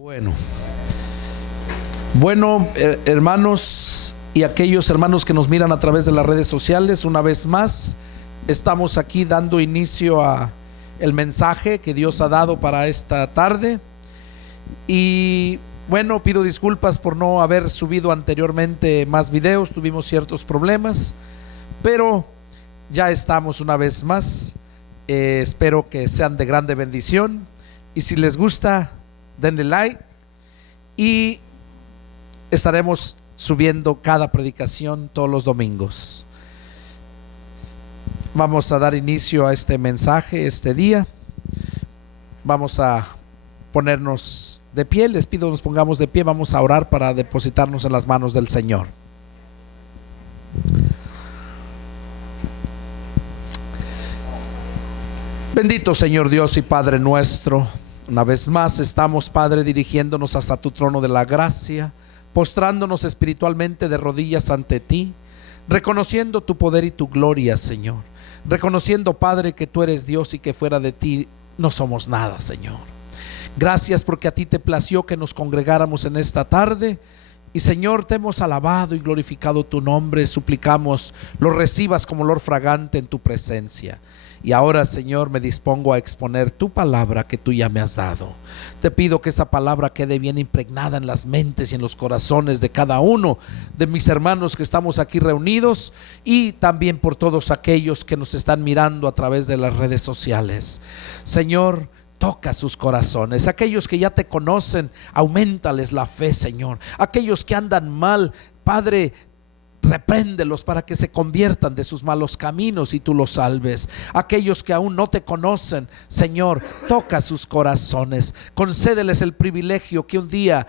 Bueno, hermanos y aquellos hermanos que nos miran a través de las redes sociales, una vez más estamos aquí dando inicio a el mensaje que Dios ha dado para esta tarde. Y bueno, pido disculpas por no haber subido anteriormente más videos, tuvimos ciertos problemas, pero ya estamos una vez más. Espero que sean de grande bendición, y si les gusta, denle like, y estaremos subiendo cada predicación todos los domingos. Vamos a dar inicio a este mensaje este día. Vamos a ponernos de pie. Les pido nos pongamos de pie. Vamos a orar para depositarnos en las manos del Señor. Bendito Señor Dios y Padre nuestro, una vez más estamos, Padre, dirigiéndonos hasta tu trono de la gracia, postrándonos espiritualmente de rodillas ante ti, reconociendo tu poder y tu gloria, Señor, reconociendo, Padre, que tú eres Dios y que fuera de ti no somos nada, Señor. Gracias porque a ti te plació que nos congregáramos en esta tarde. Y Señor, te hemos alabado y glorificado tu nombre. Suplicamos lo recibas como olor fragante en tu presencia. Y ahora, Señor, me dispongo a exponer tu palabra que tú ya me has dado. Te pido que esa palabra quede bien impregnada en las mentes y en los corazones de cada uno de mis hermanos que estamos aquí reunidos, y también por todos aquellos que nos están mirando a través de las redes sociales. Señor, toca sus corazones. Aquellos que ya te conocen, auméntales la fe, Señor. Aquellos que andan mal, Padre, repréndelos para que se conviertan de sus malos caminos y tú los salves. Aquellos que aún no te conocen, Señor, toca sus corazones. Concédeles el privilegio que un día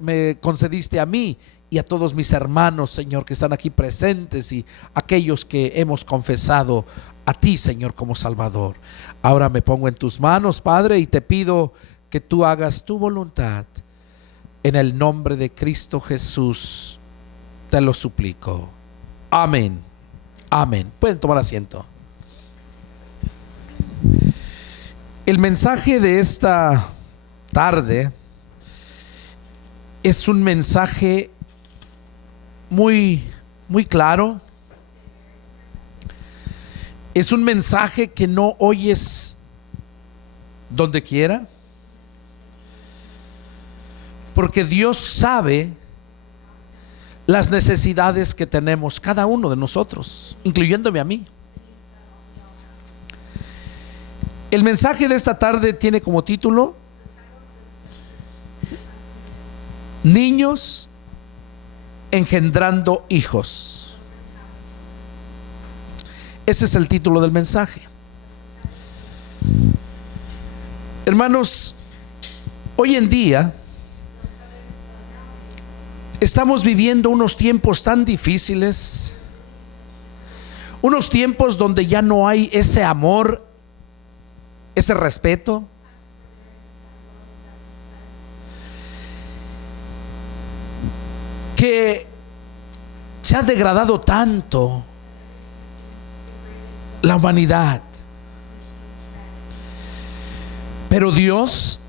me concediste a mí y a todos mis hermanos, Señor, que están aquí presentes, y aquellos que hemos confesado a ti, Señor, como Salvador. Ahora me pongo en tus manos, Padre, y te pido que tú hagas tu voluntad. En el nombre de Cristo Jesús te lo suplico. Amén. Amén. Pueden tomar asiento. El mensaje de esta tarde es un mensaje muy claro. Es un mensaje que no oyes donde quiera, porque Dios sabe las necesidades que tenemos cada uno de nosotros, incluyéndome a mí. El mensaje de esta tarde tiene como título: Niños engendrando hijos. Ese es el título del mensaje. Hermanos, hoy en día estamos viviendo unos tiempos tan difíciles, unos tiempos donde ya no hay ese amor, ese respeto. Que se ha degradado tanto la humanidad. Pero Dios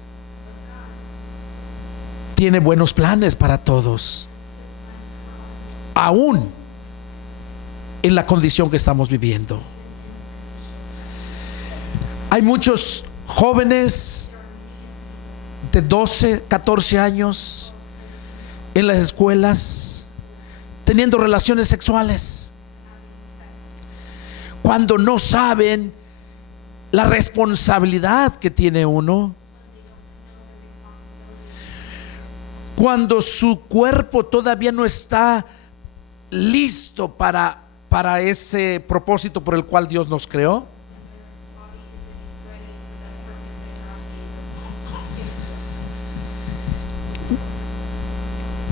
tiene buenos planes para todos, aún en la condición que estamos viviendo. Hay muchos jóvenes de 12, 14 años en las escuelas teniendo relaciones sexuales, cuando no saben la responsabilidad que tiene uno, cuando su cuerpo todavía no está listo para ese propósito por el cual Dios nos creó.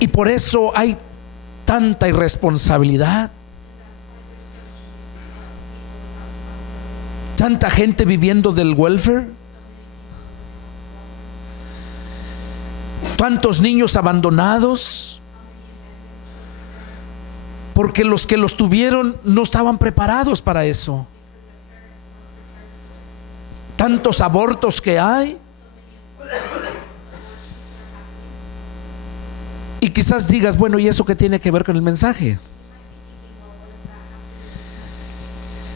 Y por eso hay tanta irresponsabilidad, tanta gente viviendo del welfare, tantos niños abandonados, porque los que los tuvieron no estaban preparados para eso. Tantos abortos que hay, quizás digas, bueno, ¿y eso qué tiene que ver con el mensaje?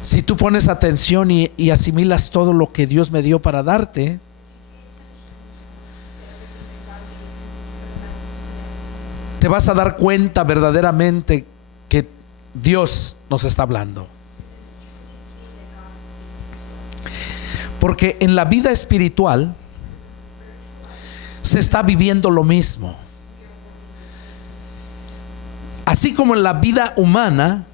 Si tú pones atención y asimilas todo lo que Dios me dio para darte, te vas a dar cuenta verdaderamente que Dios nos está hablando. Porque en la vida espiritual se está viviendo lo mismo. Así como en la vida humana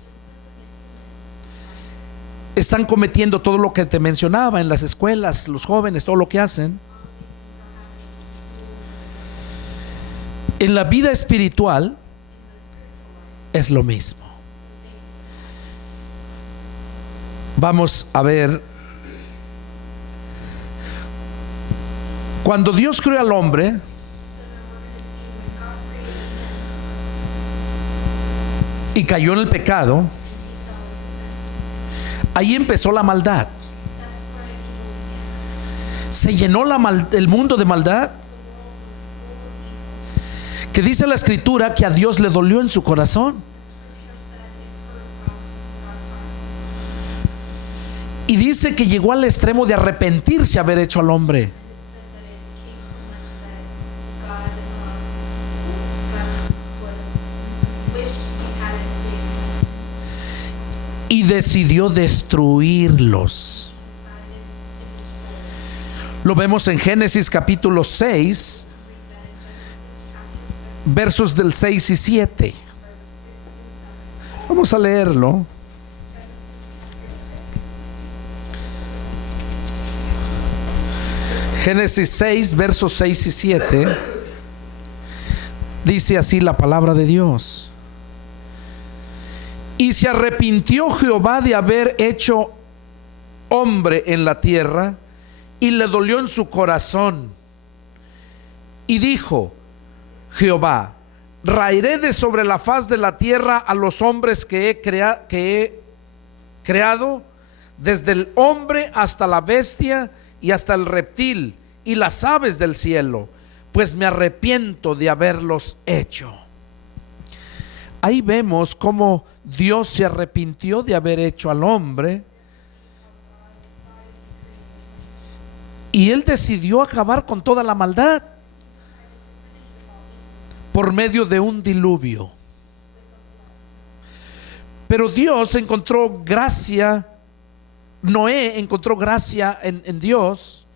están cometiendo todo lo que te mencionaba en las escuelas, los jóvenes, todo lo que hacen. En la vida espiritual es lo mismo. Vamos a ver, cuando Dios creó al hombre, y cayó en el pecado, ahí empezó la maldad. Se llenó el mundo de maldad, que dice la escritura que a Dios le dolió en su corazón. Y dice que llegó al extremo de arrepentirse haber hecho al hombre. Y decidió destruirlos. Lo vemos en Génesis capítulo 6, versos del 6 y 7. Vamos a leerlo. Génesis 6, versos 6 y 7. Dice así la palabra de Dios. Y se arrepintió Jehová de haber hecho hombre en la tierra, y le dolió en su corazón. Y dijo Jehová: raeré de sobre la faz de la tierra a los hombres que he creado, desde el hombre hasta la bestia y hasta el reptil y las aves del cielo, pues me arrepiento de haberlos hecho. Ahí vemos cómo Dios se arrepintió de haber hecho al hombre, y Él decidió acabar con toda la maldad por medio de un diluvio. Pero Dios encontró gracia, Noé encontró gracia en Dios,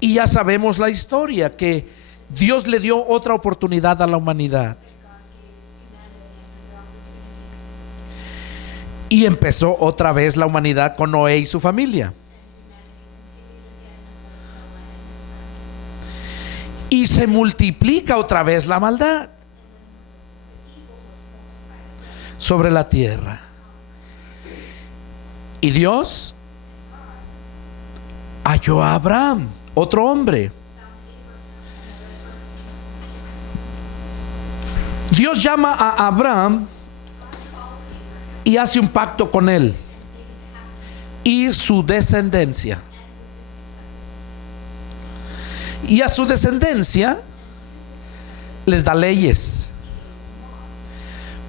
y ya sabemos la historia, que Dios le dio otra oportunidad a la humanidad. Y empezó otra vez la humanidad con Noé y su familia. Y se multiplica otra vez la maldad sobre la tierra. Y Dios halló a Abraham, otro hombre. Dios llama a Abraham y hace un pacto con él y su descendencia. Y a su descendencia les da leyes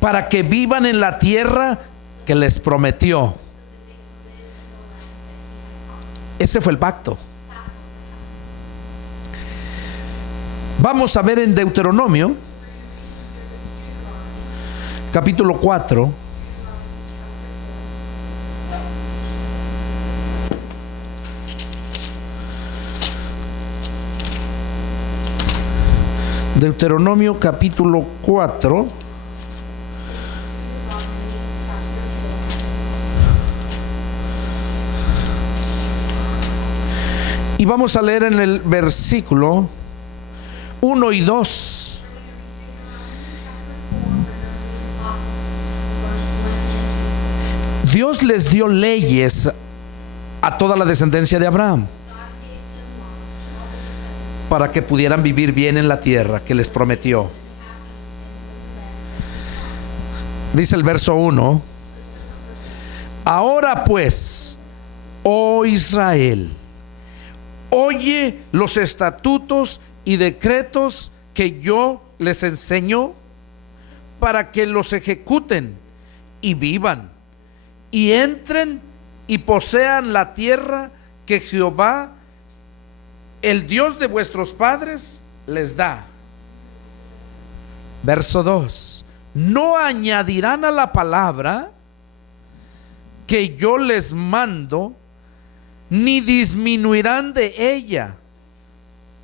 para que vivan en la tierra que les prometió. Ese fue el pacto. Vamos a ver en Deuteronomio capítulo 4. Deuteronomio capítulo 4. Y vamos a leer en el versículo 1 y 2. Dios les dio leyes a toda la descendencia de Abraham para que pudieran vivir bien en la tierra que les prometió. Dice el verso 1: ahora pues, oh Israel, oye los estatutos y decretos que yo les enseño, para que los ejecuten y vivan, y entren y posean la tierra que Jehová, el Dios de vuestros padres, les da. Verso 2: no añadirán a la palabra que yo les mando, ni disminuirán de ella,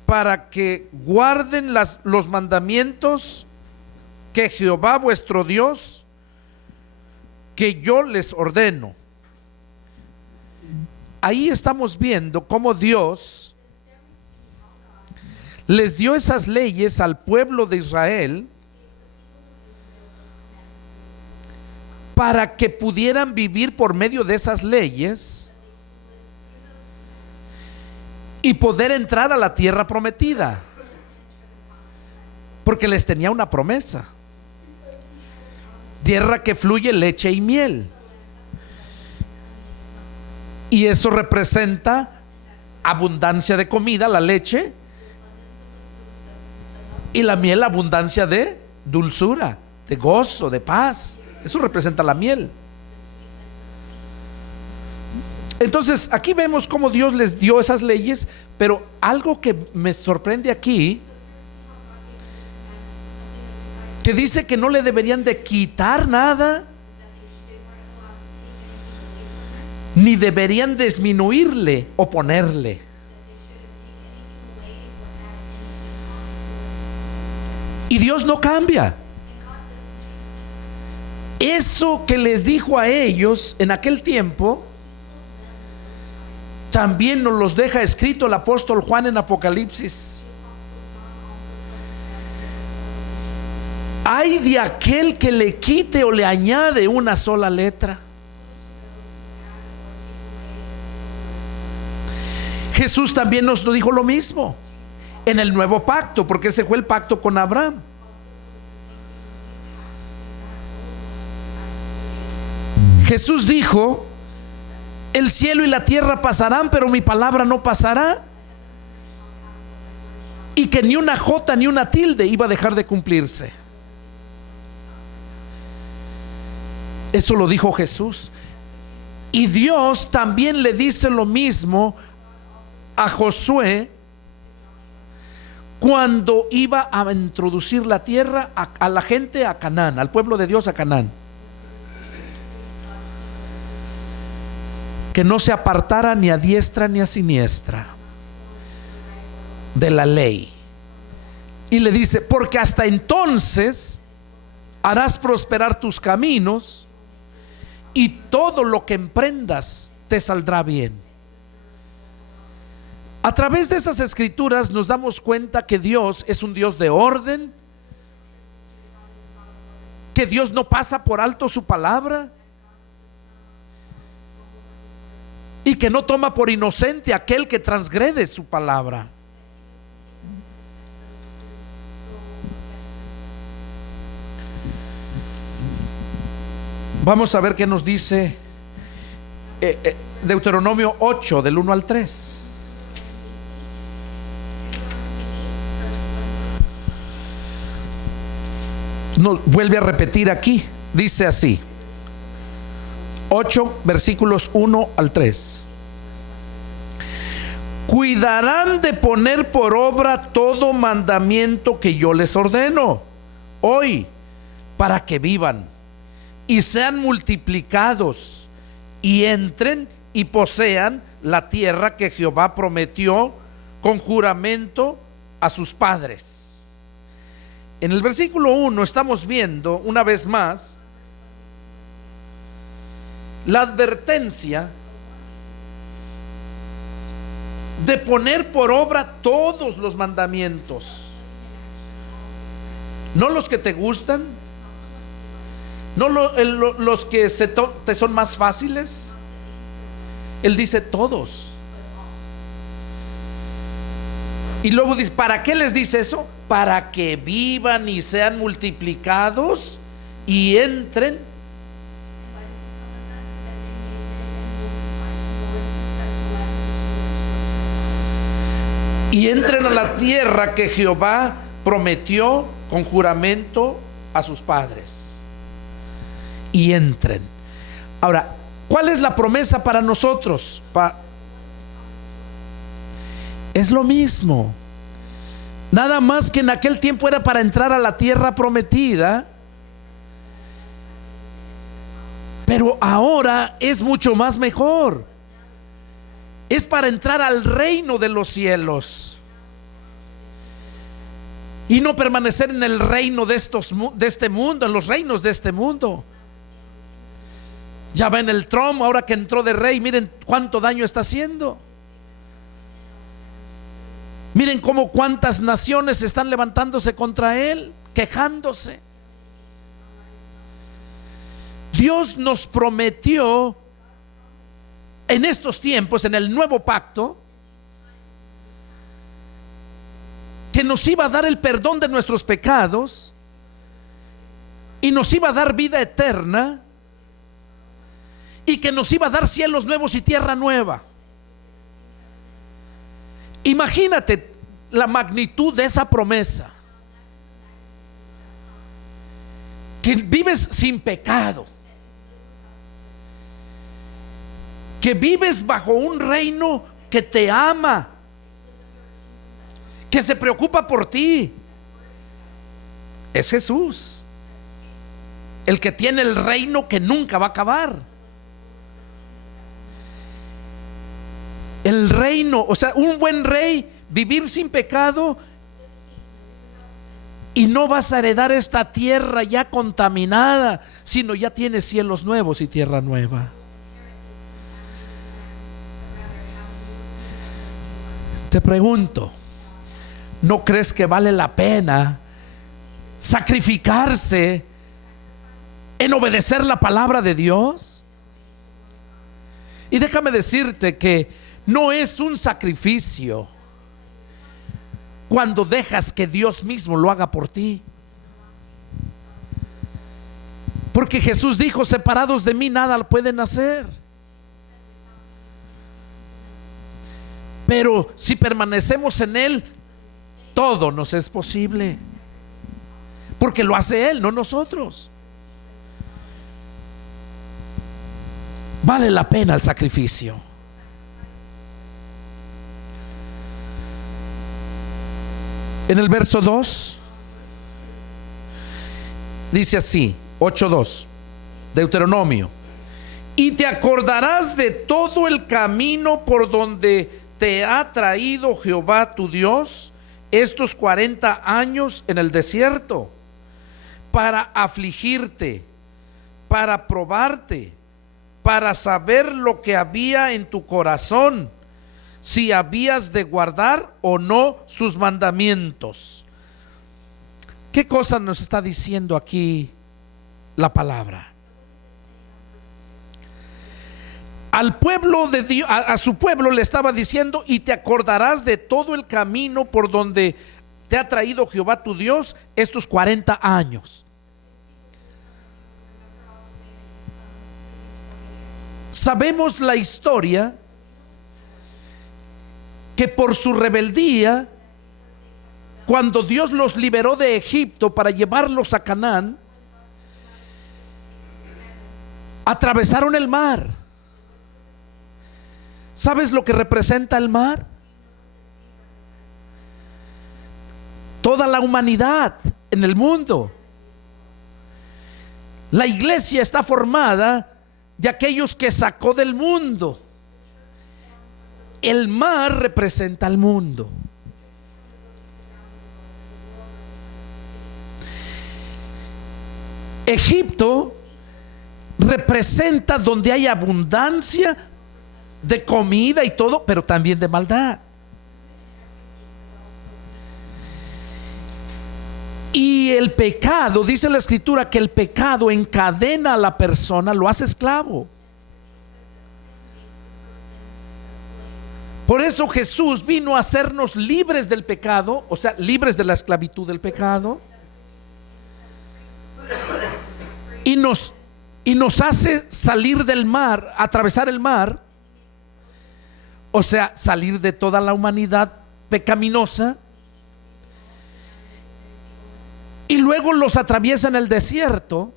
para que guarden los mandamientos que Jehová vuestro Dios, que yo les ordeno. Ahí estamos viendo cómo Dios les dio esas leyes al pueblo de Israel para que pudieran vivir por medio de esas leyes y poder entrar a la tierra prometida, porque les tenía una promesa: tierra que fluye leche y miel. Y eso representa abundancia de comida, la leche, y la miel, abundancia de dulzura, de gozo, de paz. Eso representa la miel. Entonces aquí vemos cómo Dios les dio esas leyes, pero algo que me sorprende aquí, que dice que no le deberían de quitar nada, ni deberían disminuirle o ponerle. Y Dios no cambia. Eso que les dijo a ellos en aquel tiempo, también nos los deja escrito el apóstol Juan en Apocalipsis. Ay de aquel que le quite o le añade una sola letra. Jesús también nos lo dijo lo mismo en el nuevo pacto, porque ese fue el pacto con Abraham. Jesús dijo: el cielo y la tierra pasarán, pero mi palabra no pasará. Y que ni una jota ni una tilde iba a dejar de cumplirse. Eso lo dijo Jesús. Y Dios también le dice lo mismo a Josué cuando iba a introducir la tierra a la gente a Canaán, al pueblo de Dios a Canaán, que no se apartara ni a diestra ni a siniestra de la ley. Y le dice: porque hasta entonces harás prosperar tus caminos, y todo lo que emprendas te saldrá bien. A través de esas escrituras nos damos cuenta que Dios es un Dios de orden, que Dios no pasa por alto su palabra, y que no toma por inocente aquel que transgrede su palabra. Vamos a ver qué nos dice Deuteronomio 8 del 1 al 3. Nos vuelve a repetir aquí, dice así: 8 versículos 1 al 3. Cuidarán de poner por obra todo mandamiento que yo les ordeno hoy, para que vivan y sean multiplicados, y entren y posean la tierra que Jehová prometió con juramento a sus padres. En el versículo 1 estamos viendo una vez más la advertencia de poner por obra todos los mandamientos, no los que te gustan, no los que te son más fáciles. Él dice todos. Y luego dice: ¿para qué les dice eso? Para que vivan y sean multiplicados y entren. y entren a la tierra que Jehová prometió con juramento a sus padres. Y entren. Ahora, ¿cuál es la promesa para nosotros? Es lo mismo. Nada más que en aquel tiempo era para entrar a la tierra prometida, pero ahora es mucho más mejor. Es para entrar al reino de los cielos y no permanecer en el reino de este mundo, en los reinos de este mundo. Ya ven el Trump, ahora que entró de rey, miren cuánto daño está haciendo. Miren cómo cuántas naciones están levantándose contra él, quejándose. Dios nos prometió en estos tiempos, en el nuevo pacto, que nos iba a dar el perdón de nuestros pecados y nos iba a dar vida eterna y que nos iba a dar cielos nuevos y tierra nueva. Imagínate la magnitud de esa promesa, que vives sin pecado, que vives bajo un reino que te ama, que se preocupa por ti. Es Jesús, el que tiene el reino que nunca va a acabar. El reino, o sea, un buen rey, vivir sin pecado, y no vas a heredar esta tierra ya contaminada, sino ya tienes cielos nuevos y tierra nueva. Te pregunto, ¿no crees que vale la pena sacrificarse en obedecer la palabra de Dios? Y déjame decirte que no es un sacrificio cuando dejas que Dios mismo lo haga por ti. Porque Jesús dijo: separados de mí nada pueden hacer. Pero si permanecemos en Él, todo nos es posible, porque lo hace Él, no nosotros. Vale la pena el sacrificio. En el verso 2 dice así, 8:2, Deuteronomio: y te acordarás de todo el camino por donde te ha traído Jehová tu Dios estos 40 años en el desierto, para afligirte, para probarte, para saber lo que había en tu corazón, si habías de guardar o no sus mandamientos. ¿Qué cosa nos está diciendo aquí la palabra? Al pueblo de Dios, a su pueblo le estaba diciendo: y te acordarás de todo el camino por donde te ha traído Jehová tu Dios estos 40 años. Sabemos la historia, que por su rebeldía, cuando Dios los liberó de Egipto para llevarlos a Canaán, atravesaron el mar. ¿Sabes lo que representa el mar? Toda la humanidad en el mundo. La iglesia está formada de aquellos que sacó del mundo. El mar representa al mundo. Egipto representa donde hay abundancia de comida y todo, pero también de maldad. Y el pecado, dice la escritura, que el pecado encadena a la persona, lo hace esclavo. Por eso Jesús vino a hacernos libres del pecado, o sea, libres de la esclavitud del pecado, y nos hace salir del mar, atravesar el mar, o sea, salir de toda la humanidad pecaminosa, y luego los atraviesa en el desierto.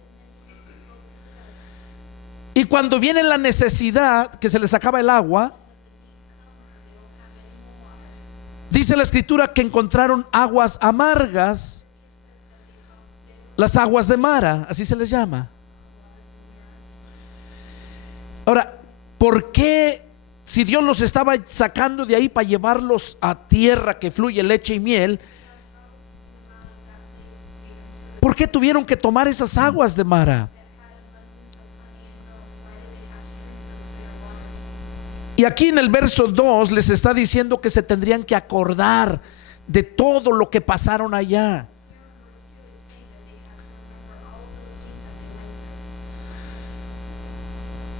Y cuando viene la necesidad, que se les acaba el agua, dice la escritura que encontraron aguas amargas, las aguas de Mara, así se les llama. Ahora, ¿por qué, si Dios los estaba sacando de ahí para llevarlos a tierra que fluye leche y miel, por qué tuvieron que tomar esas aguas de Mara? Y aquí en el verso 2 les está diciendo que se tendrían que acordar de todo lo que pasaron allá.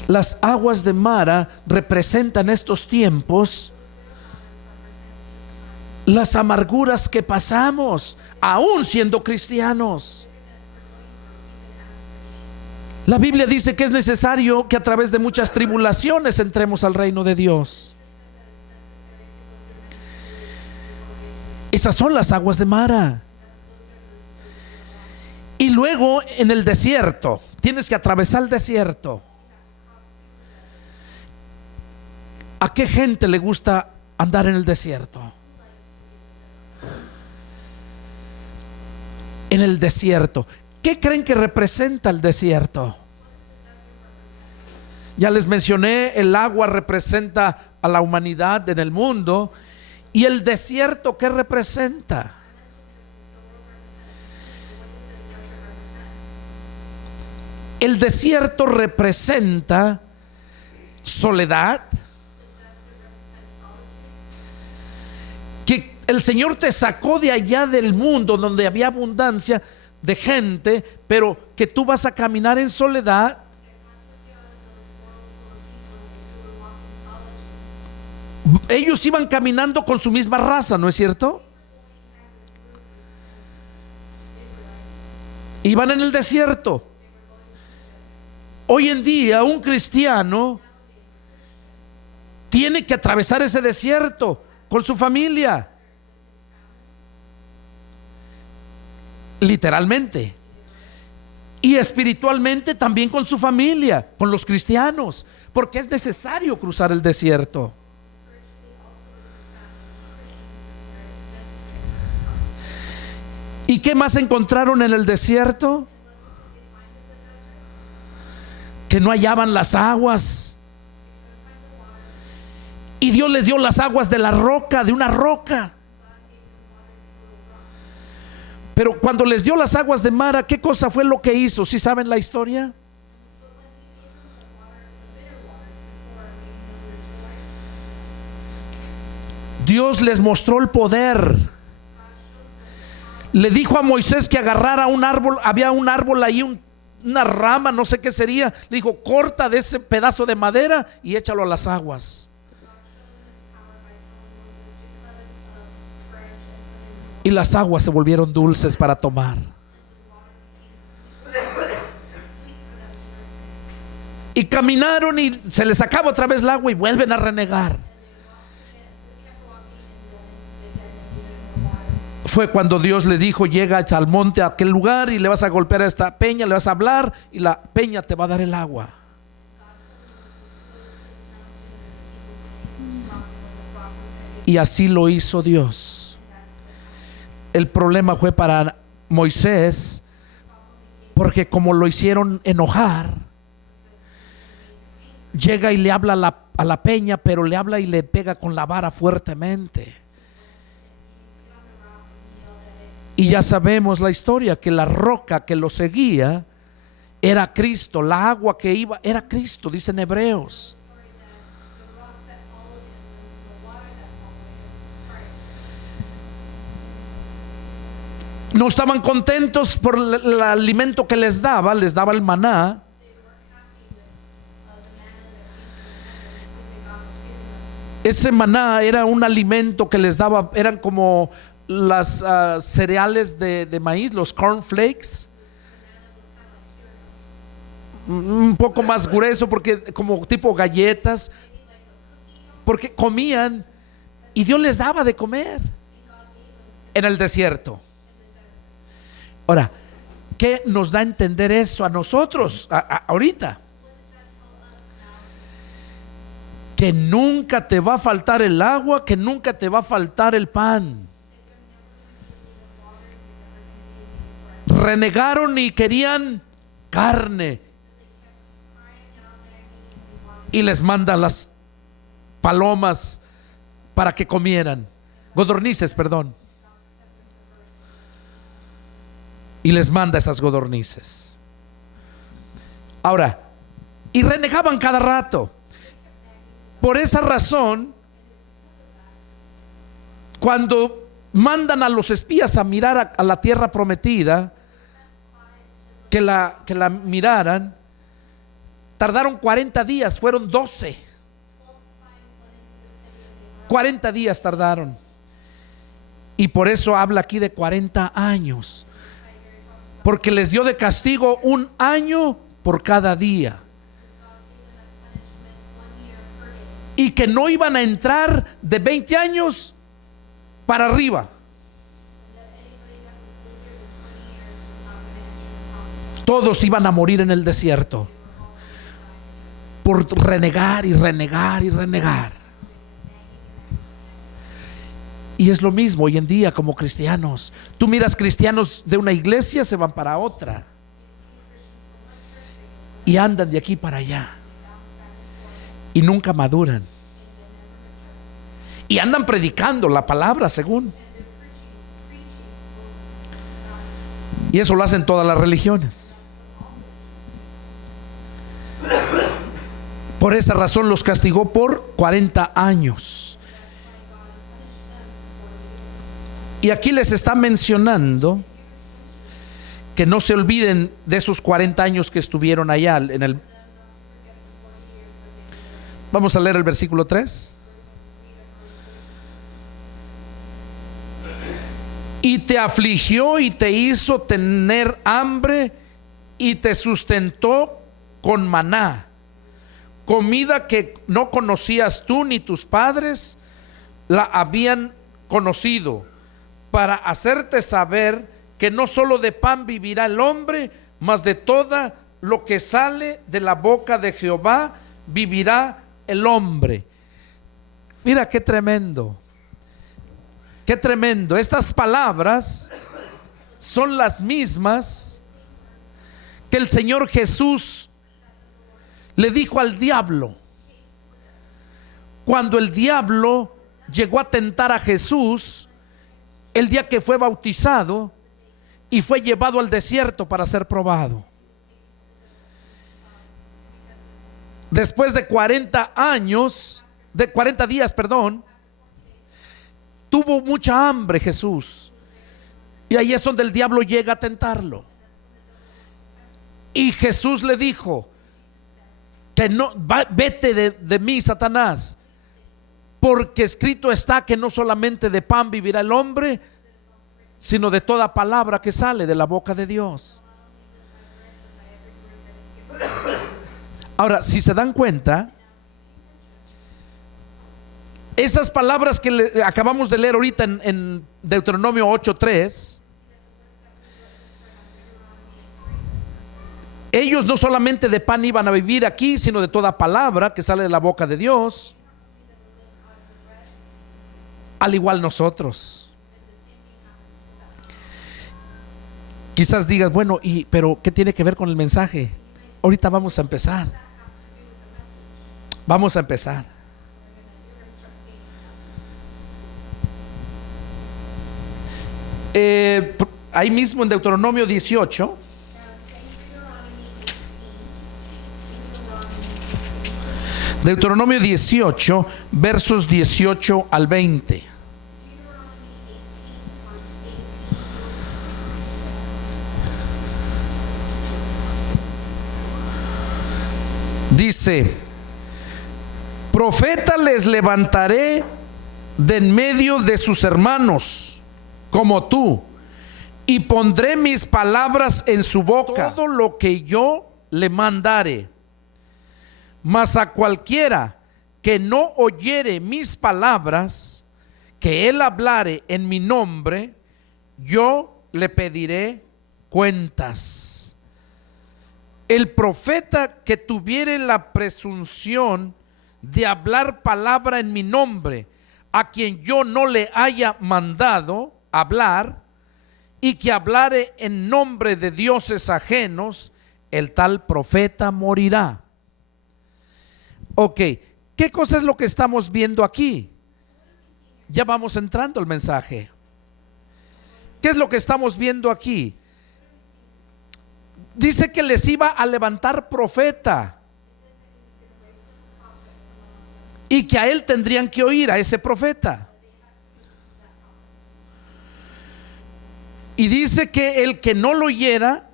Las aguas de Mara representan estos tiempos, las amarguras que pasamos, aún siendo cristianos. La Biblia dice que es necesario que a través de muchas tribulaciones entremos al reino de Dios. Esas son las aguas de Mara. Y luego en el desierto, tienes que atravesar el desierto. ¿A qué gente le gusta andar en el desierto? En el desierto. ¿Qué creen que representa el desierto? Ya les mencioné, el agua representa a la humanidad en el mundo. ¿Y el desierto qué representa? El desierto representa soledad. Que el Señor te sacó de allá del mundo donde había abundancia de gente, pero que tú vas a caminar en soledad. Ellos iban caminando con su misma raza, ¿no es cierto? Iban en el desierto. Hoy en día un cristiano tiene que atravesar ese desierto con su familia, literalmente, y espiritualmente también con su familia, con los cristianos, porque es necesario cruzar el desierto. ¿Y qué más encontraron en el desierto? Que no hallaban las aguas. Y Dios les dio las aguas de la roca, de una roca. Pero cuando les dio las aguas de Mara, ¿qué cosa fue lo que hizo? ¿Sí saben la historia? Dios les mostró el poder. Le dijo a Moisés que agarrara un árbol. Había un árbol ahí, una rama, no sé qué sería. Le dijo: corta de ese pedazo de madera y échalo a las aguas. Y las aguas se volvieron dulces para tomar. Y caminaron y se les acaba otra vez el agua y vuelven a renegar. Fue cuando Dios le dijo: llega al monte, a aquel lugar, y le vas a golpear a esta peña, le vas a hablar y la peña te va a dar el agua. Y así lo hizo Dios. El problema fue para Moisés, porque como lo hicieron enojar, llega y le habla a la peña, pero le habla y le pega con la vara fuertemente. Y ya sabemos la historia, que la roca que lo seguía era Cristo. La agua que iba era Cristo, dicen Hebreos. No estaban contentos por el alimento que les daba el maná. Ese maná era un alimento que les daba, eran como las cereales de maíz, los cornflakes, un poco más grueso, porque como tipo galletas, porque comían Y Dios les daba de comer en el desierto. Ahora, ¿qué nos da a entender eso a nosotros ahorita? Que nunca te va a faltar el agua, que nunca te va a faltar el pan. Renegaron y querían carne, y les manda las palomas para que comieran, codornices, perdón, y les manda esas codornices. Ahora, y renegaban cada rato. Por esa razón, cuando mandan a los espías a mirar a la tierra prometida, que la miraran, tardaron 40 días, fueron 12. 40 días tardaron. Y por eso habla aquí de 40 años, porque les dio de castigo 1 año por cada día, y que no iban a entrar de 20 años para arriba. Todos iban a morir en el desierto por renegar y renegar y renegar. Y es lo mismo hoy en día como cristianos. Tú miras cristianos de una iglesia, se van para otra y andan de aquí para allá y nunca maduran, y andan predicando la palabra según. Y eso lo hacen todas las religiones. Por esa razón los castigó por 40 años. Y aquí les está mencionando que no se olviden de esos 40 años que estuvieron allá Vamos a leer el versículo 3. Y te afligió y te hizo tener hambre y te sustentó con maná, comida que no conocías tú ni tus padres la habían conocido, para hacerte saber que no solo de pan vivirá el hombre, mas de toda lo que sale de la boca de Jehová vivirá el hombre. Mira qué tremendo. Qué tremendo. Estas palabras son las mismas que el Señor Jesús le dijo al diablo cuando el diablo llegó a tentar a Jesús el día que fue bautizado y fue llevado al desierto para ser probado. Después de 40 días, tuvo mucha hambre Jesús, y ahí es donde el diablo llega a tentarlo. Y Jesús le dijo que no, vete de mí, Satanás, porque escrito está que no solamente de pan vivirá el hombre, sino de toda palabra que sale de la boca de Dios. Ahora, si se dan cuenta, esas palabras que acabamos de leer ahorita en Deuteronomio 8:3, ellos no solamente de pan iban a vivir aquí, sino de toda palabra que sale de la boca de Dios, al igual nosotros. Quizás digas, bueno, pero ¿qué tiene que ver con el mensaje? Ahorita vamos a empezar. Vamos a empezar. Ahí mismo en Deuteronomio 18, Deuteronomio 18, versos 18 al 20. Dice: profeta les levantaré de en medio de sus hermanos como tú, y pondré mis palabras en su boca, todo lo que yo le mandare. Mas a cualquiera que no oyere mis palabras que él hablare en mi nombre, yo le pediré cuentas. El profeta que tuviere la presunción de hablar palabra en mi nombre, a quien yo no le haya mandado hablar, y que hablare en nombre de dioses ajenos, el tal profeta morirá. Ok, ¿qué cosa es lo que estamos viendo aquí? Ya vamos entrando al mensaje. ¿Qué es lo que estamos viendo aquí? Dice que les iba a levantar profeta y que a él tendrían que oír, a ese profeta. Y dice que el que no lo oyera,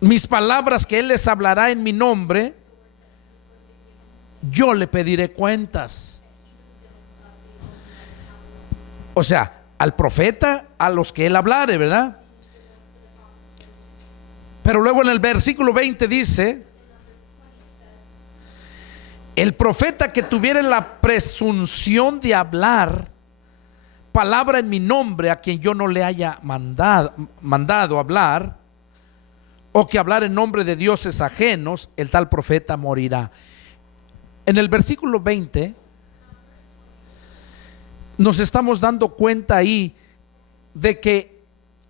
mis palabras que él les hablará en mi nombre, yo le pediré cuentas. O sea, al profeta, a los que él hablare, ¿verdad? Pero luego en el versículo 20 dice: el profeta que tuviera la presunción de hablar palabra en mi nombre, a quien yo no le haya mandado hablar, o que hablar en nombre de dioses ajenos, el tal profeta morirá. En el versículo 20 nos estamos dando cuenta ahí de que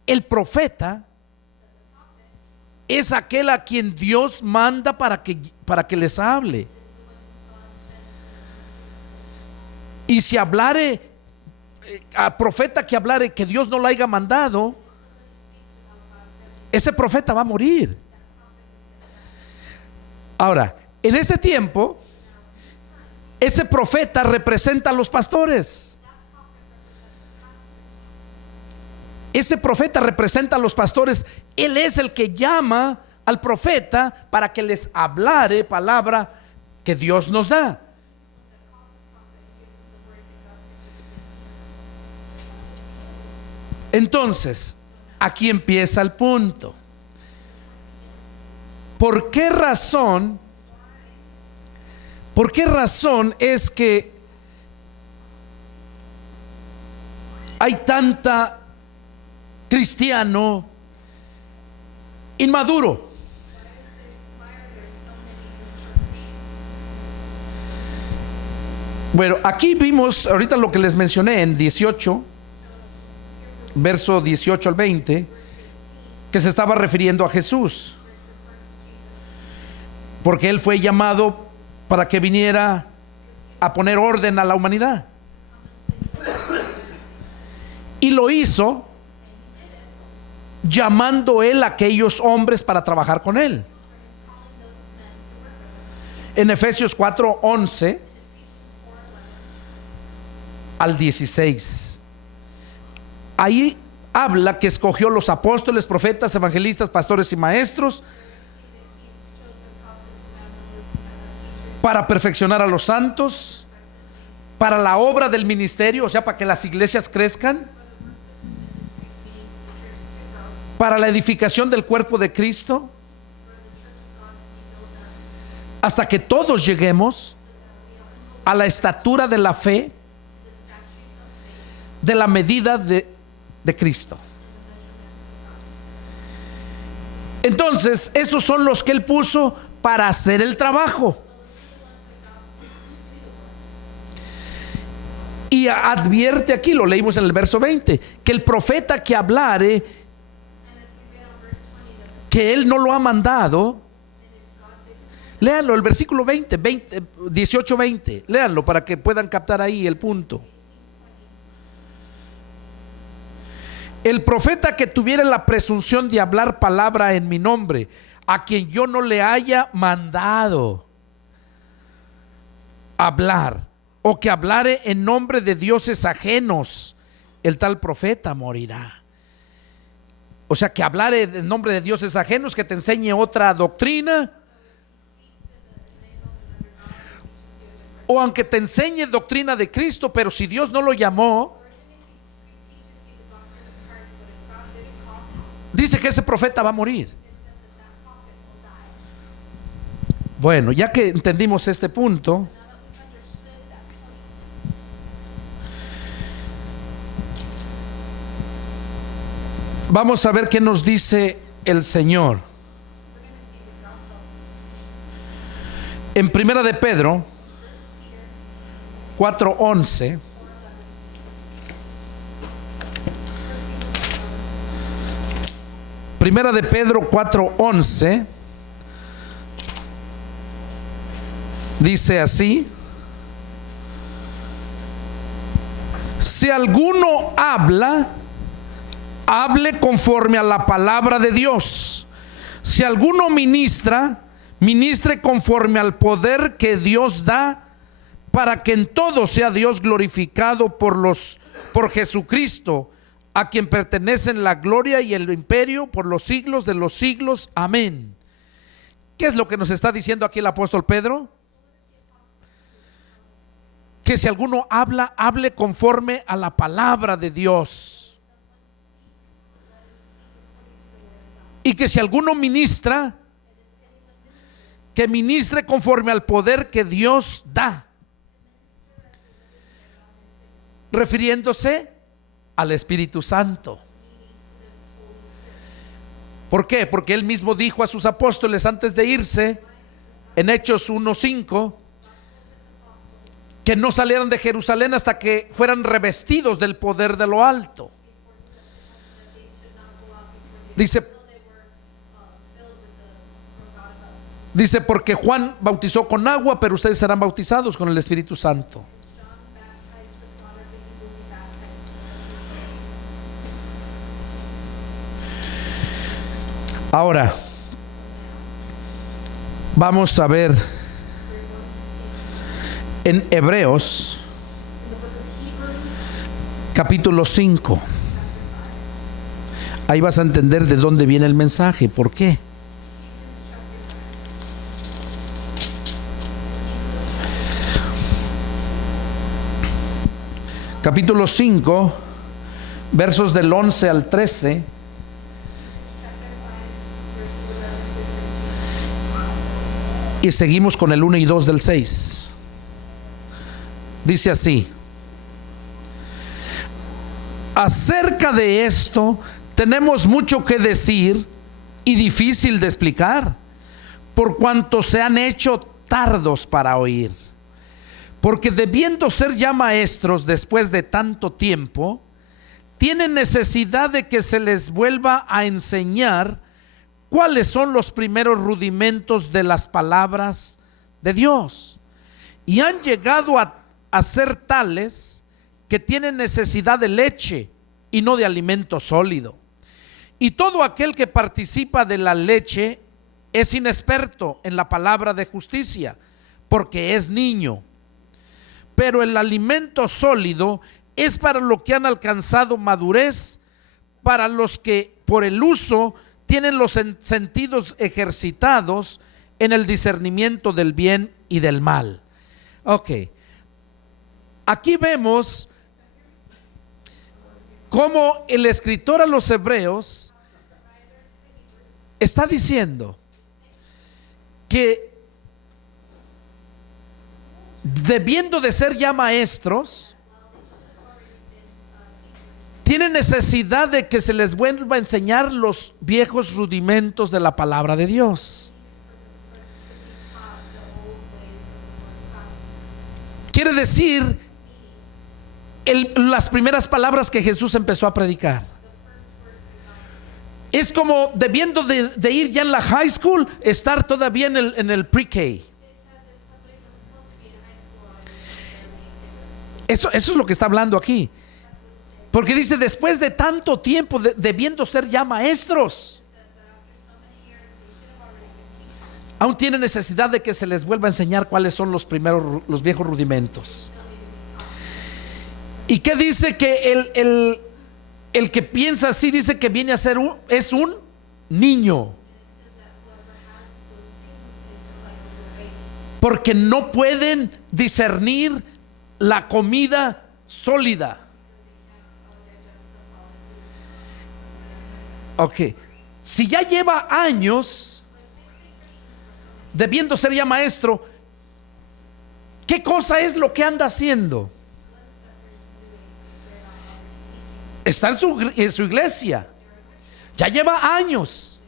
el profeta es aquel a quien Dios manda para que les hable. Y si hablare, a profeta que hablare que Dios no lo haya mandado, ese profeta va a morir. Ahora, en este tiempo, ese profeta representa a los pastores. Ese profeta representa a los pastores. Él es el que llama al profeta para que les hablare palabra que Dios nos da. Entonces, aquí empieza el punto. ¿Por qué razón es que hay tanta cristiano inmaduro? Bueno, aquí vimos ahorita lo que les mencioné en 18, verso 18 al 20, que se estaba refiriendo a Jesús, porque él fue llamado para que viniera a poner orden a la humanidad, y lo hizo llamando él a aquellos hombres para trabajar con él. En Efesios 4:11 al 16, ahí habla que escogió los apóstoles, profetas, evangelistas, pastores y maestros para perfeccionar a los santos, para la obra del ministerio, o sea, para que las iglesias crezcan, para la edificación del cuerpo de Cristo, hasta que todos lleguemos a la estatura de la fe, de la medida de Cristo. Entonces, esos son los que él puso para hacer el trabajo. Y advierte aquí, lo leímos en el verso 20, que el profeta que hablare, que él no lo ha mandado. Léanlo, el versículo 18-20, léanlo para que puedan captar ahí el punto. El profeta que tuviera la presunción de hablar palabra en mi nombre, a quien yo no le haya mandado hablar, o que hablare en nombre de dioses ajenos, el tal profeta morirá. O sea, que hablare en nombre de dioses ajenos, que te enseñe otra doctrina, o aunque te enseñe doctrina de Cristo, pero si Dios no lo llamó, dice que ese profeta va a morir. Bueno, ya que entendimos este punto, Vamos a ver qué nos dice el Señor. En Primera de Pedro 4:11. Primera de Pedro 4:11 dice así: si alguno habla, hable conforme a la palabra de Dios. Si alguno ministra, ministre conforme al poder que Dios da, para que en todo sea Dios glorificado por Jesucristo, a quien pertenecen la gloria y el imperio por los siglos de los siglos. Amén. ¿Qué es lo que nos está diciendo aquí el apóstol Pedro? Que si alguno habla, hable conforme a la palabra de Dios. Y que si alguno ministra, que ministre conforme al poder que Dios da, refiriéndose al Espíritu Santo. ¿Por qué? Porque él mismo dijo a sus apóstoles antes de irse, en Hechos 1:5, que no salieran de Jerusalén hasta que fueran revestidos del poder de lo alto. Dice, porque Juan bautizó con agua, pero ustedes serán bautizados con el Espíritu Santo. Ahora, vamos a ver en Hebreos capítulo 5. Ahí vas a entender de dónde viene el mensaje, por qué. Capítulo 5, versos del 11 al 13. Y seguimos con el 1 y 2 del 6. Dice así: acerca de esto tenemos mucho que decir y difícil de explicar, por cuanto se han hecho tardos para oír. Porque debiendo ser ya maestros después de tanto tiempo, tienen necesidad de que se les vuelva a enseñar cuáles son los primeros rudimentos de las palabras de Dios. Y han llegado a ser tales que tienen necesidad de leche y no de alimento sólido. Y todo aquel que participa de la leche es inexperto en la palabra de justicia, porque es niño. Pero el alimento sólido es para los que han alcanzado madurez, para los que por el uso tienen los sentidos ejercitados en el discernimiento del bien y del mal. Ok, aquí vemos cómo el escritor a los hebreos está diciendo que debiendo de ser ya maestros, tienen necesidad de que se les vuelva a enseñar los viejos rudimentos de la palabra de Dios. Quiere decir las primeras palabras que Jesús empezó a predicar. Es como debiendo de ir ya en la high school, estar todavía en el pre-K. Eso es lo que está hablando aquí. Porque dice, después de tanto tiempo, debiendo ser ya maestros, aún tiene necesidad de que se les vuelva a enseñar cuáles son los viejos rudimentos. ¿Y qué dice? Que el que piensa así, dice que viene a ser es un niño, porque no pueden discernir la comida sólida. Ok, si ya lleva años debiendo ser ya maestro, ¿qué cosa es lo que anda haciendo? Está en su iglesia, Ya lleva años.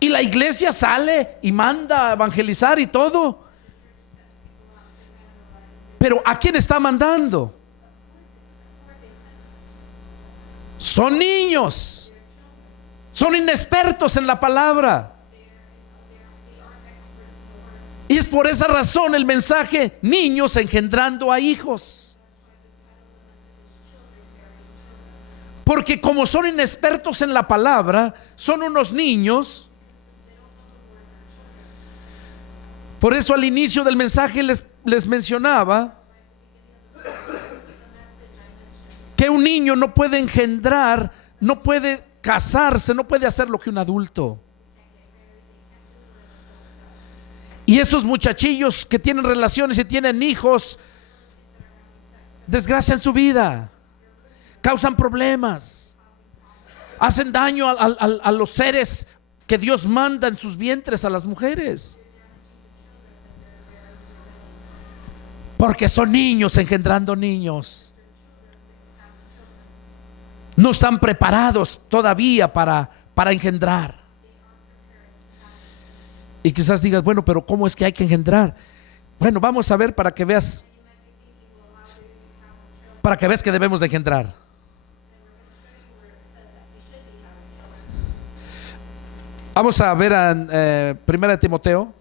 Y la iglesia sale y manda a evangelizar y todo. Pero ¿a quién está mandando? Son niños. Son inexpertos en la palabra. Y es por esa razón el mensaje: niños engendrando a hijos. Porque como son inexpertos en la palabra, son unos niños. Por eso al inicio del mensaje les mencionaba que un niño no puede engendrar, no puede casarse, no puede hacer lo que un adulto. Y esos muchachillos que tienen relaciones y tienen hijos desgracian su vida, causan problemas, hacen daño a los seres que Dios manda en sus vientres, a las mujeres, porque son niños engendrando niños. No están preparados todavía para engendrar. Y quizás digas, bueno, pero ¿cómo es que hay que engendrar? Bueno, vamos a ver para que veas que debemos de engendrar. Vamos a ver a Primera de Timoteo.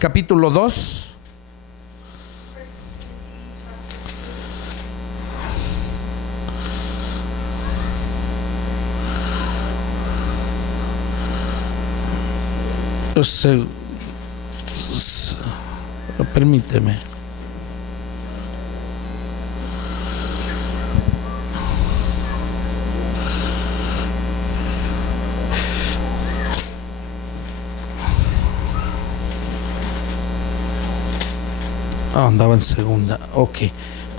Capítulo 2. Permíteme. Andaba en segunda. Ok.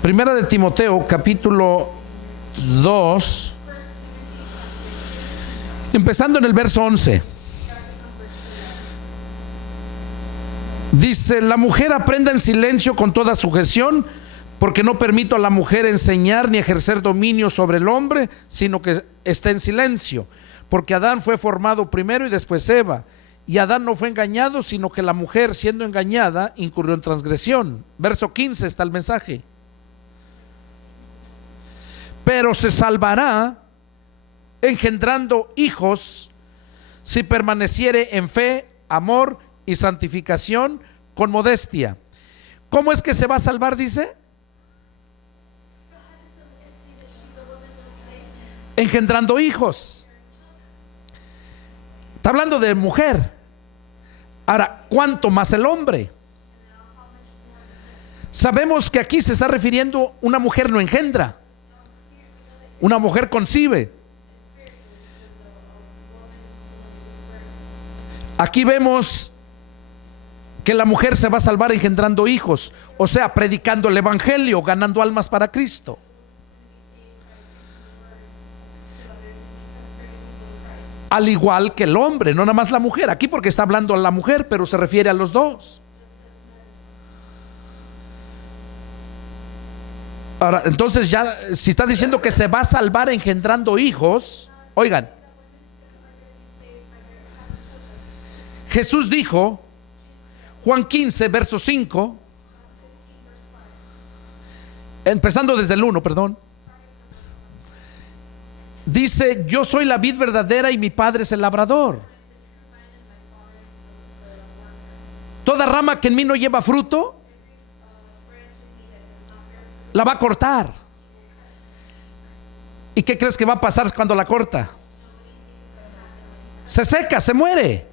Primera de Timoteo, capítulo 2, empezando en el verso 11. Dice: la mujer aprenda en silencio con toda sujeción, porque no permito a la mujer enseñar ni ejercer dominio sobre el hombre, sino que esté en silencio. Porque Adán fue formado primero y después Eva. Y Adán no fue engañado, sino que la mujer, siendo engañada, incurrió en transgresión. Verso 15 está el mensaje. Pero se salvará engendrando hijos si permaneciere en fe, amor y santificación con modestia. ¿Cómo es que se va a salvar? Dice: engendrando hijos. Está hablando de mujer. Ahora, ¿cuánto más el hombre? Sabemos que aquí se está refiriendo: una mujer no engendra, una mujer concibe. Aquí vemos que la mujer se va a salvar engendrando hijos, o sea, predicando el evangelio, ganando almas para Cristo. Al igual que el hombre, no nada más la mujer. Aquí porque está hablando a la mujer, pero se refiere a los dos. Ahora, entonces ya, si está diciendo que se va a salvar engendrando hijos, oigan, Jesús dijo, Juan 15, verso 5, empezando desde el 1, perdón. Dice: yo soy la vid verdadera y mi Padre es el labrador. Toda rama que en mí no lleva fruto, la va a cortar. ¿Y qué crees que va a pasar cuando la corta? Se seca, se muere.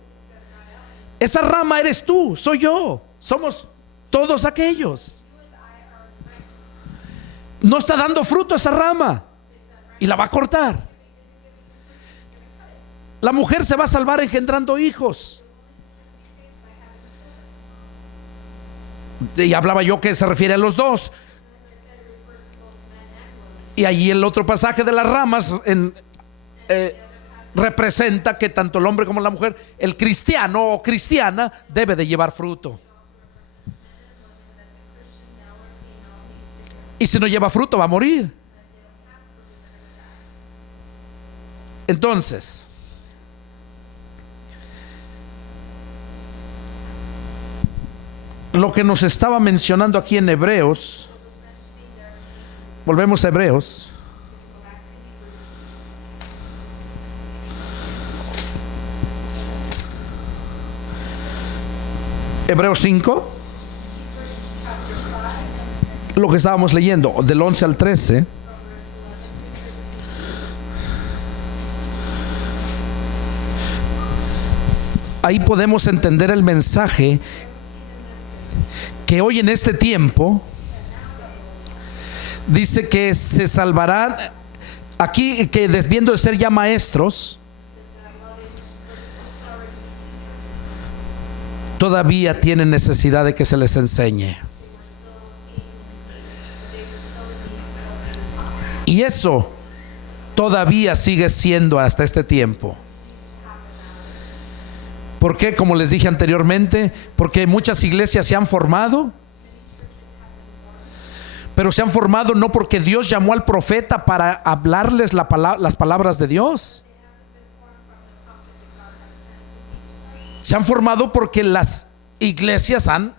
Esa rama eres tú, soy yo, somos todos aquellos. No está dando fruto esa rama y la va a cortar. La mujer se va a salvar engendrando hijos. Y hablaba yo que se refiere a los dos. Y allí el otro pasaje de las ramas representa que tanto el hombre como la mujer, el cristiano o cristiana, debe de llevar fruto. Y si no lleva fruto, va a morir. Entonces, lo que nos estaba mencionando aquí en Hebreos, volvemos a Hebreos. Hebreos 5, lo que estábamos leyendo, del 11 al 13. Ahí podemos entender el mensaje que hoy en este tiempo dice que se salvarán. Aquí, que desviendo de ser ya maestros, todavía tienen necesidad de que se les enseñe. Y eso todavía sigue siendo hasta este tiempo. ¿Por qué? Como les dije anteriormente, porque muchas iglesias se han formado, pero se han formado no porque Dios llamó al profeta para hablarles las palabras de Dios. Se han formado porque las iglesias han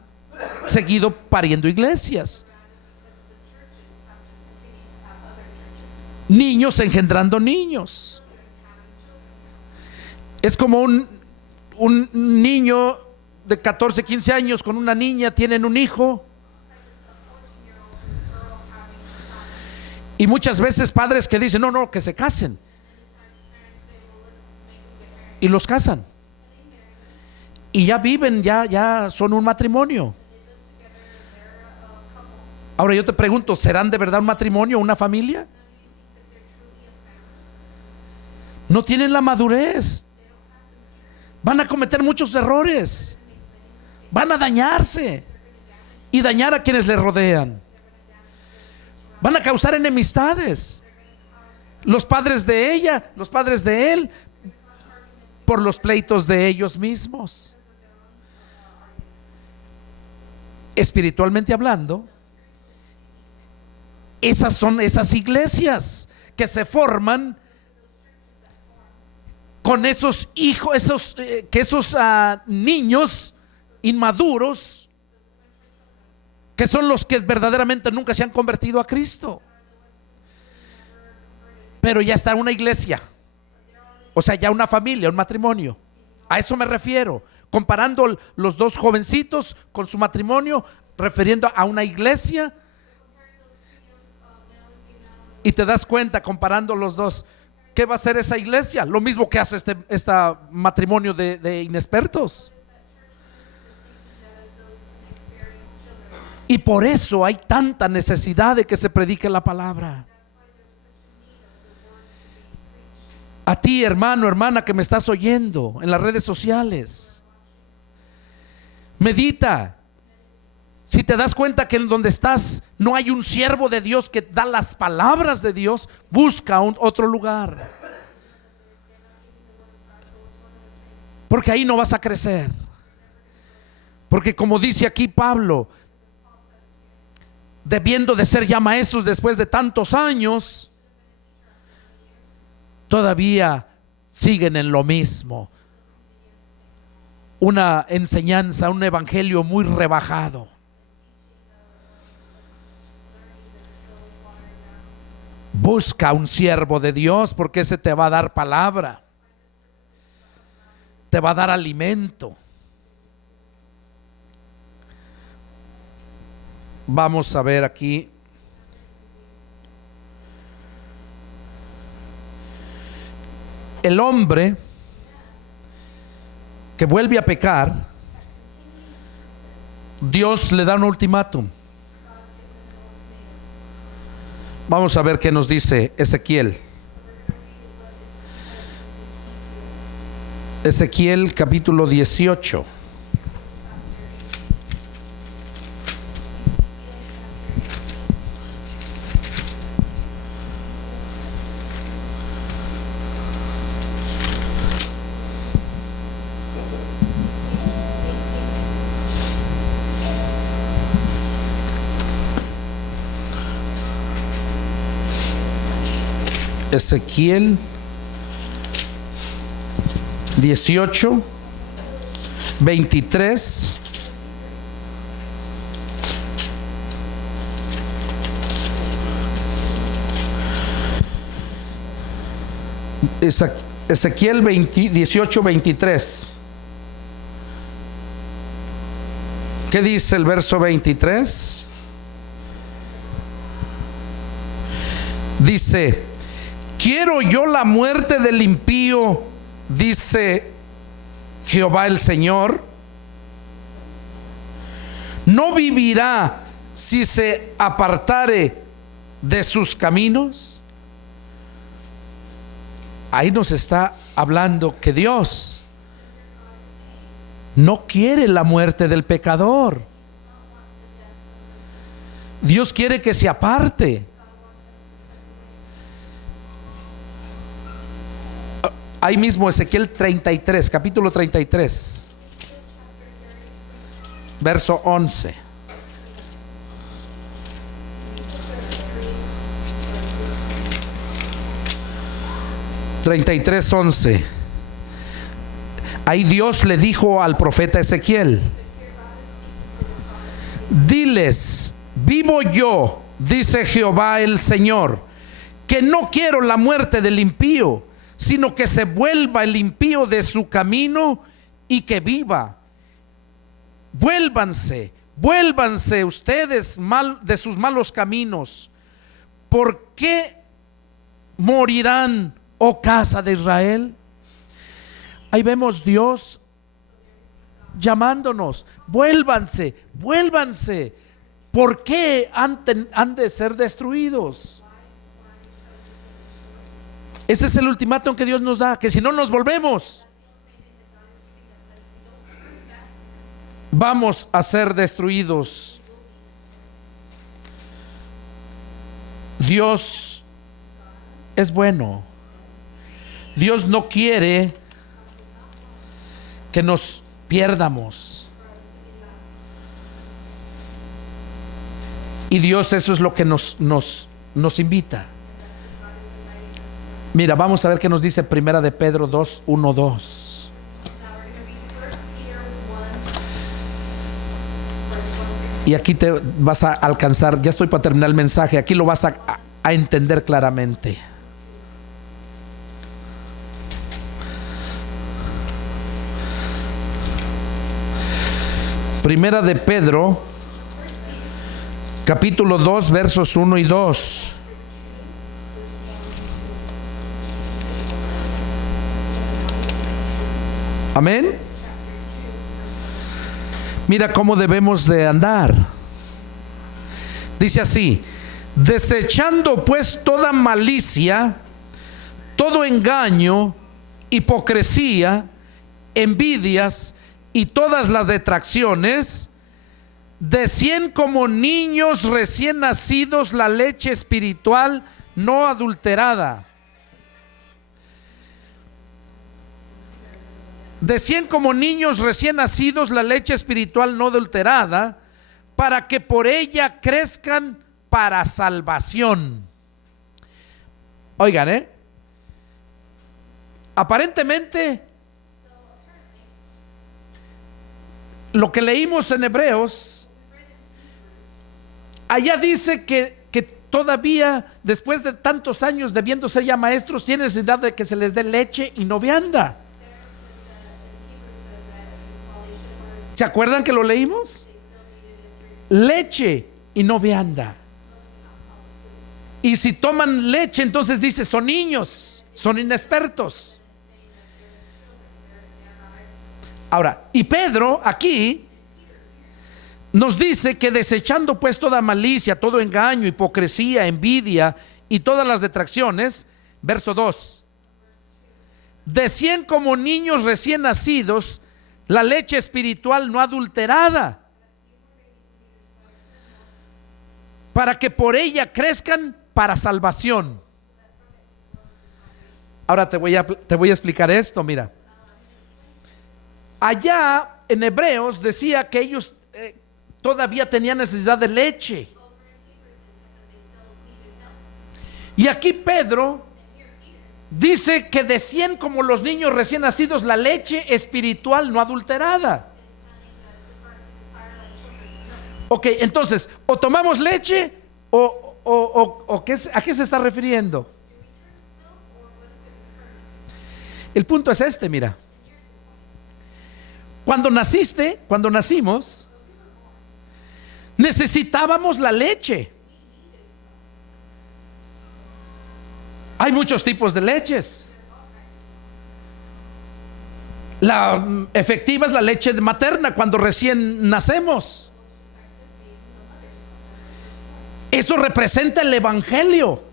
seguido pariendo iglesias. Niños engendrando niños. Es como un niño de 14, 15 años con una niña, tienen un hijo. Y muchas veces padres que dicen, no, que se casen. Y los casan. Y ya viven, ya son un matrimonio. Ahora yo te pregunto, ¿serán de verdad un matrimonio, una familia? No tienen la madurez. Van a cometer muchos errores. Van a dañarse y dañar a quienes les rodean. Van a causar enemistades. Los padres de ella, los padres de él, por los pleitos de ellos mismos. Espiritualmente hablando, esas son esas iglesias que se forman con esos hijos, esos niños inmaduros, que son los que verdaderamente nunca se han convertido a Cristo, pero ya está una iglesia, o sea, ya una familia, un matrimonio. A eso me refiero, comparando los dos jovencitos con su matrimonio, refiriendo a una iglesia. Y te das cuenta, comparando los dos, ¿qué va a hacer esa iglesia? Lo mismo que hace este matrimonio de inexpertos. Y por eso hay tanta necesidad de que se predique la palabra. A ti, hermano, hermana, que me estás oyendo en las redes sociales, medita. Si te das cuenta que en donde estás no hay un siervo de Dios que da las palabras de Dios, busca otro lugar, porque ahí no vas a crecer. Porque como dice aquí Pablo, debiendo de ser ya maestros después de tantos años, todavía siguen en lo mismo. Una enseñanza, un evangelio muy rebajado. Busca un siervo de Dios, porque ese te va a dar palabra, te va a dar alimento. Vamos a ver aquí. El hombre que vuelve a pecar, Dios le da un ultimátum. Vamos a ver qué nos dice Ezequiel. Ezequiel capítulo 18. Ezequiel 18, 23. Ezequiel 18, 23. ¿Qué dice el verso 23? Dice: quiero yo la muerte del impío, dice Jehová el Señor. No vivirá si se apartare de sus caminos. Ahí nos está hablando que Dios no quiere la muerte del pecador. Dios quiere que se aparte. Ahí mismo Ezequiel 33, capítulo 33, verso 11. Ahí Dios le dijo al profeta Ezequiel: diles, vivo yo, dice Jehová el Señor, que no quiero la muerte del impío, sino que se vuelva el impío de su camino y que viva. Vuélvanse ustedes de sus malos caminos. ¿Por qué morirán, oh casa de Israel? Ahí vemos Dios llamándonos: vuélvanse. ¿Por qué han de ser destruidos? Ese es el ultimátum que Dios nos da, que si no nos volvemos, vamos a ser destruidos. Dios es bueno. Dios no quiere que nos pierdamos. Y Dios, eso es lo que nos invita. Mira, vamos a ver qué nos dice Primera de Pedro 2, 1, 2. Y aquí te vas a alcanzar, ya estoy para terminar el mensaje, aquí lo vas a entender claramente. Primera de Pedro, capítulo 2, versos 1 y 2. Amén. Mira cómo debemos de andar. Dice así: desechando pues toda malicia, todo engaño, hipocresía, envidias y todas las detracciones, decien como niños recién nacidos la leche espiritual no adulterada. Decían como niños recién nacidos la leche espiritual no adulterada, para que por ella crezcan para salvación. Oigan, aparentemente lo que leímos en Hebreos, allá dice que todavía después de tantos años debiendo ser ya maestros, tiene necesidad de que se les dé leche y no vianda. ¿Se acuerdan que lo leímos? Leche y no vianda. Y si toman leche, entonces dice, son niños, son inexpertos. Ahora, y Pedro aquí nos dice que desechando pues toda malicia, todo engaño, hipocresía, envidia y todas las detracciones, verso 2, decían como niños recién nacidos la leche espiritual no adulterada, para que por ella crezcan para salvación. Ahora te voy a explicar esto. Mira, allá en Hebreos decía que ellos todavía tenían necesidad de leche. Y aquí Pedro Dice que decían como los niños recién nacidos la leche espiritual no adulterada. Ok, entonces, o tomamos leche o ¿a qué se está refiriendo? El punto es este, mira. Cuando nacimos, necesitábamos la leche. Hay muchos tipos de leches. La efectiva es la leche materna cuando recién nacemos. Eso representa el evangelio.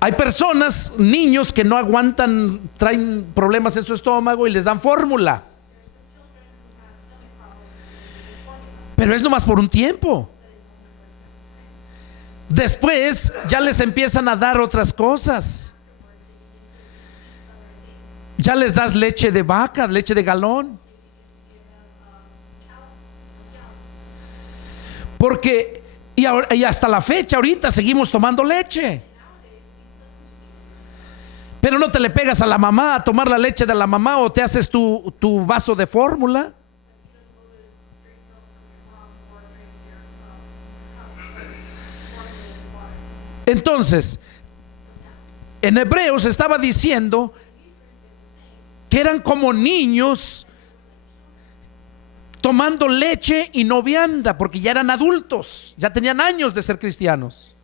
Hay personas, niños que no aguantan, traen problemas en su estómago y les dan fórmula. Pero es nomás por un tiempo. Después ya les empiezan a dar otras cosas. Ya les das leche de vaca, leche de galón. Porque, y hasta la fecha, ahorita seguimos tomando leche. Pero no te le pegas a la mamá a tomar la leche de la mamá, o te haces tu vaso de fórmula. Entonces, en Hebreos estaba diciendo que eran como niños tomando leche y no vianda, porque ya eran adultos, ya tenían años de ser cristianos.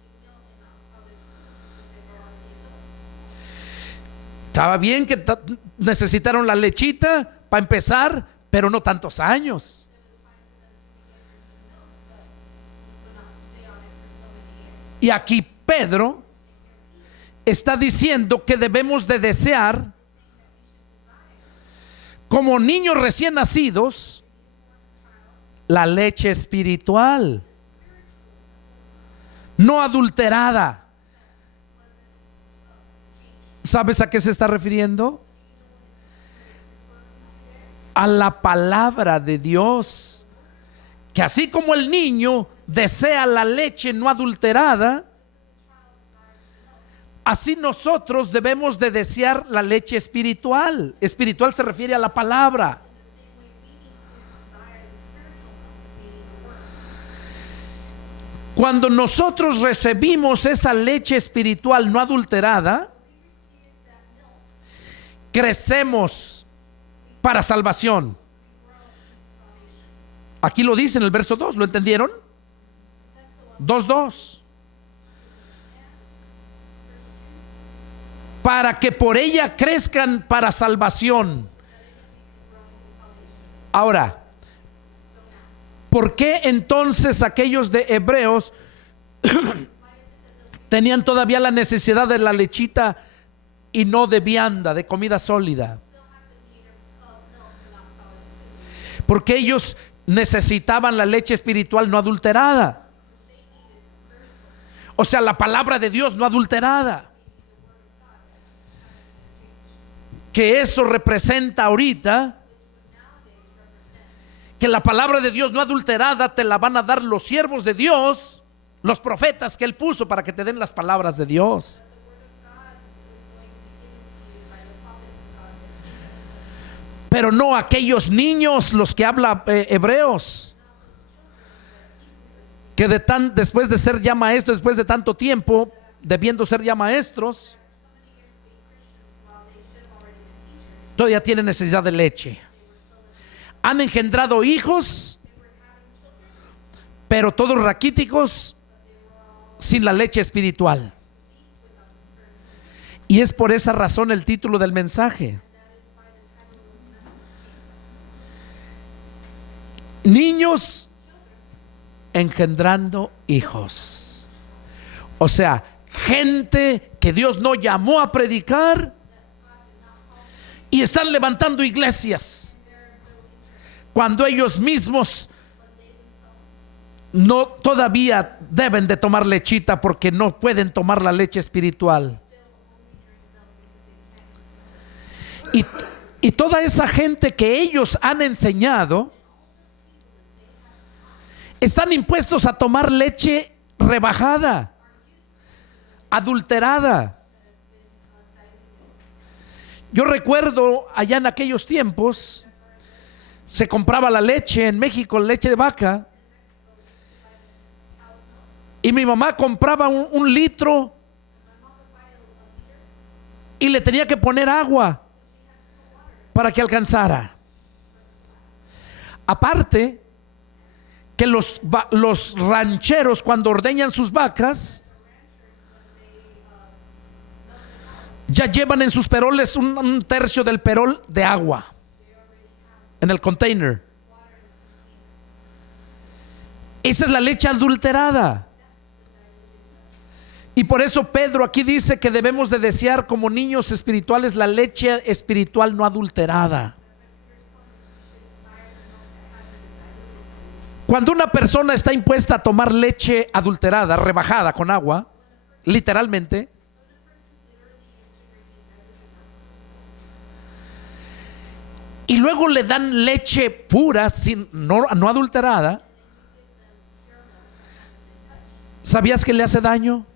Estaba bien que necesitaron la lechita para empezar, pero no tantos años. Y aquí Pedro está diciendo que debemos de desear, como niños recién nacidos, la leche espiritual, no adulterada. ¿Sabes a qué se está refiriendo? A la palabra de Dios, que así como el niño desea la leche no adulterada, así nosotros debemos de desear la leche espiritual. Espiritual se refiere a la palabra. Cuando nosotros recibimos esa leche espiritual no adulterada, crecemos para salvación. Aquí lo dice en el verso 2, ¿lo entendieron? 2:2. Para que por ella crezcan para salvación. Ahora, ¿por qué entonces aquellos de Hebreos tenían todavía la necesidad de la lechita y no de vianda, de comida sólida? Porque ellos necesitaban la leche espiritual no adulterada. O sea, la palabra de Dios no adulterada. Que eso representa ahorita que la palabra de Dios no adulterada te la van a dar los siervos de Dios, los profetas que Él puso para que te den las palabras de Dios. Pero no aquellos niños, los que habla Hebreos, que después de ser ya maestros, después de tanto tiempo, debiendo ser ya maestros, todavía tienen necesidad de leche. Han engendrado hijos, pero todos raquíticos, sin la leche espiritual. Y es por esa razón el título del mensaje: niños engendrando hijos. O sea, gente que Dios no llamó a predicar y están levantando iglesias cuando ellos mismos no todavía deben de tomar lechita porque no pueden tomar la leche espiritual. Y toda esa gente que ellos han enseñado están impuestos a tomar leche rebajada, adulterada. Yo recuerdo allá en aquellos tiempos se compraba la leche en México, leche de vaca, y mi mamá compraba un litro y le tenía que poner agua para que alcanzara. Aparte que los rancheros, cuando ordeñan sus vacas, ya llevan en sus peroles un tercio del perol de agua en el container. Esa es la leche adulterada. Y por eso Pedro aquí dice que debemos de desear como niños espirituales la leche espiritual no adulterada. Cuando una persona está impuesta a tomar leche adulterada, rebajada con agua, literalmente, y luego le dan leche pura, no adulterada, ¿sabías que le hace daño?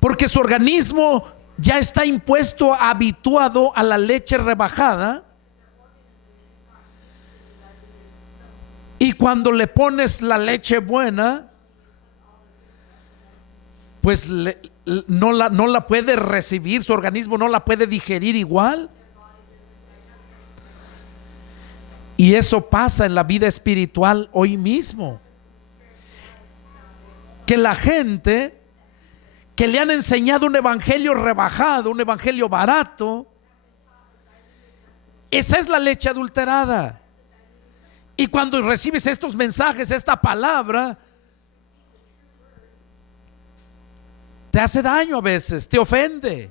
Porque su organismo ya está impuesto, habituado a la leche rebajada. Y cuando le pones la leche buena, pues no la puede recibir, su organismo no la puede digerir igual. Y eso pasa en la vida espiritual hoy mismo. Que la gente que le han enseñado un evangelio rebajado, un evangelio barato, esa es la leche adulterada. Y cuando recibes estos mensajes, esta palabra, te hace daño a veces, te ofende.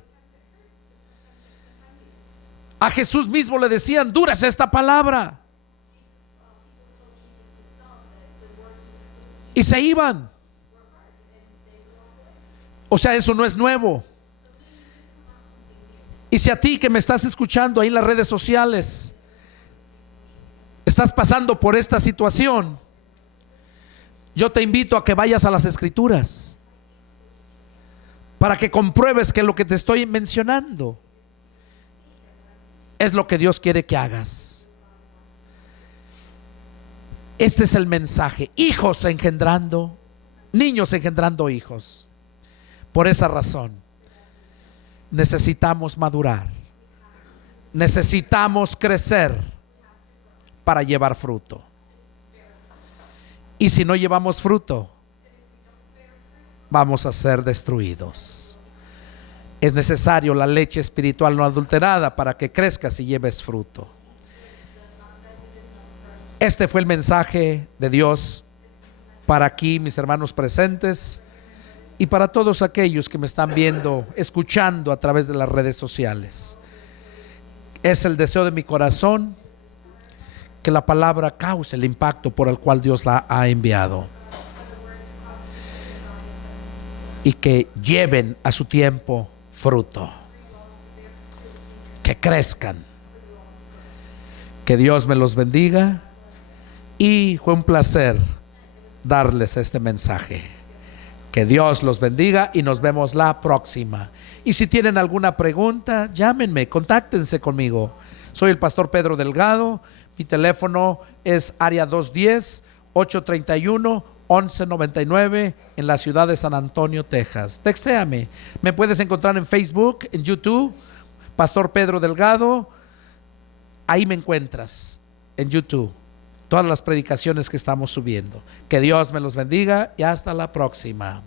A Jesús mismo le decían: dura es esta palabra. Y se iban. O sea, eso no es nuevo. Y si a ti que me estás escuchando ahí en las redes sociales estás pasando por esta situación, yo te invito a que vayas a las Escrituras para que compruebes que lo que te estoy mencionando es lo que Dios quiere que hagas. Este es el mensaje: hijos engendrando, niños engendrando hijos. Por esa razón necesitamos madurar, necesitamos crecer para llevar fruto. Y si no llevamos fruto, vamos a ser destruidos. Es necesario la leche espiritual no adulterada para que crezcas y lleves fruto. Este fue el mensaje de Dios para aquí, mis hermanos presentes, y para todos aquellos que me están viendo, escuchando a través de las redes sociales. Es el deseo de mi corazón que la palabra cause el impacto por el cual Dios la ha enviado, y que lleven a su tiempo fruto, que crezcan. Que Dios me los bendiga, y fue un placer darles este mensaje. Que Dios los bendiga y nos vemos la próxima. Y si tienen alguna pregunta, llámenme, contáctense conmigo. Soy el pastor Pedro Delgado. Mi teléfono es área 210-831-1199 en la ciudad de San Antonio, Texas. Textéame. Me puedes encontrar en Facebook, en YouTube, Pastor Pedro Delgado. Ahí me encuentras en YouTube todas las predicaciones que estamos subiendo. Que Dios me los bendiga y hasta la próxima.